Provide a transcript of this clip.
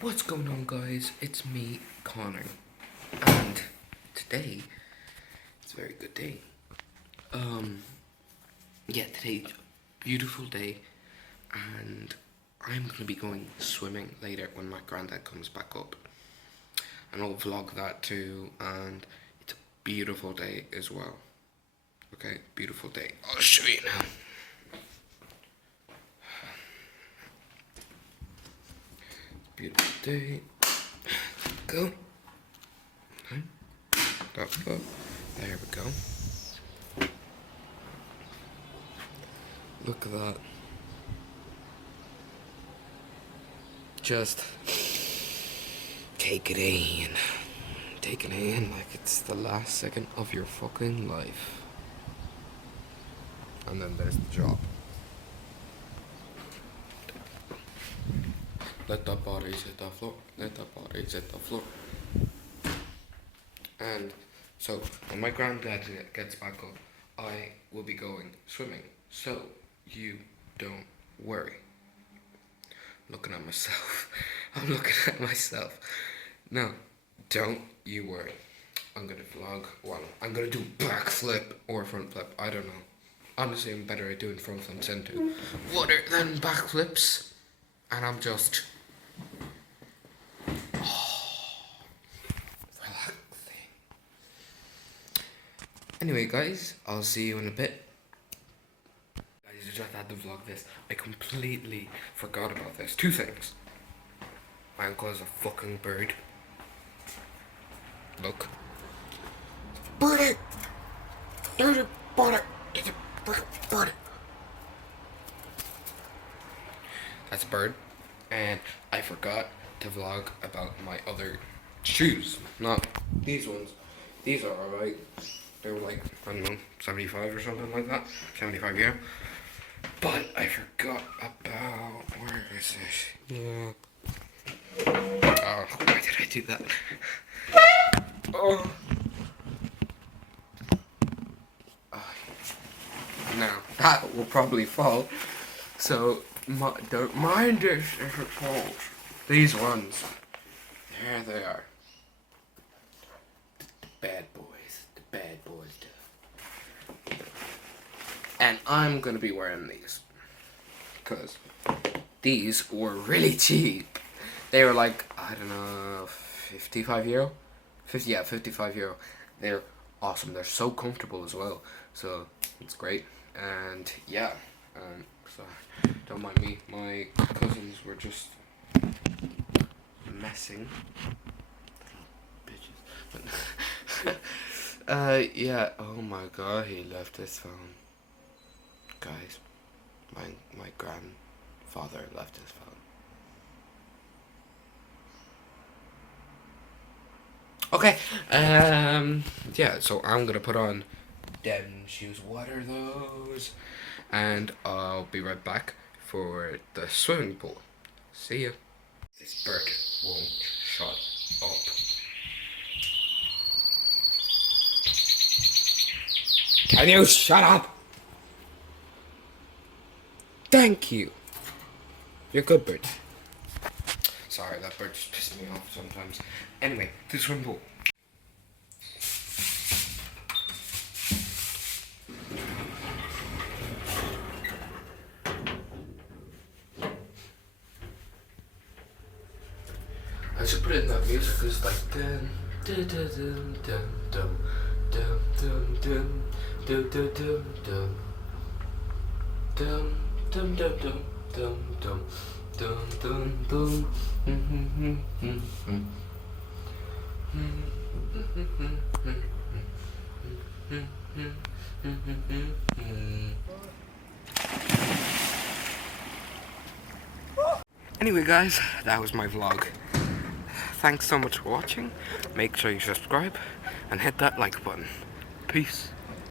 What's going on, guys? It's me, Connor, and today it's a very good day. Today's a beautiful day, and I'm gonna be going swimming later when my granddad comes back up, and I'll vlog that too. And it's a beautiful day as well. Okay, beautiful day. I'll show you now. Beautiful day. Go. Okay. There we go. Look at that. Just take it in. Take it in like it's the last second of your fucking life. And then there's the job. Let the bodies hit the floor. Let the bodies hit the floor. And so when my granddad gets back up, I will be going swimming. So you don't worry. Looking at myself. I'm looking at myself. No, don't you worry. I'm gonna vlog. Well, I'm gonna do backflip or front flip. I don't know. Honestly, I'm better at doing front flips into water than backflips. And I'm just relaxing. Anyway, guys, I'll see you in a bit. I just had to vlog this. I completely forgot about this. Two things. My uncle is a fucking bird. Look. Birdie! There's a bird! It's a fucking bird! That's a bird. And I forgot to vlog about my other shoes. Not these ones. These are alright. They were like, I don't know, 75 or something like that. 75 euro. But I forgot about, where is it? Yeah. Oh, why did I do that? Oh. Now, that will probably fall. So, don't mind this if it falls. These ones. There they are. The bad boys. The bad boys do. And I'm gonna be wearing these. Because these were really cheap. They were like, I don't know, 55 euro? 55 euro. They're awesome. They're so comfortable as well. So, it's great. And, yeah. So, don't mind me. My cousins were just messing. Bitches. Yeah. Oh my god, he left his phone. Guys, my grandfather left his phone. Okay. Yeah. So I'm gonna put on them shoes. What are those? And I'll be right back for the swimming pool. See ya. This bird won't shut up. Can you shut up? Thank you. You're a good bird. Sorry, that bird just pisses me off sometimes. Anyway, to the swimming pool. I should put it in that music because it's like dun dun dun dun dun dun dun dun dun dun dun dun dun dun dun dun dun dun. Anyway, guys, that was my vlog. Thanks so much for watching. Make sure you subscribe and hit that like button. Peace.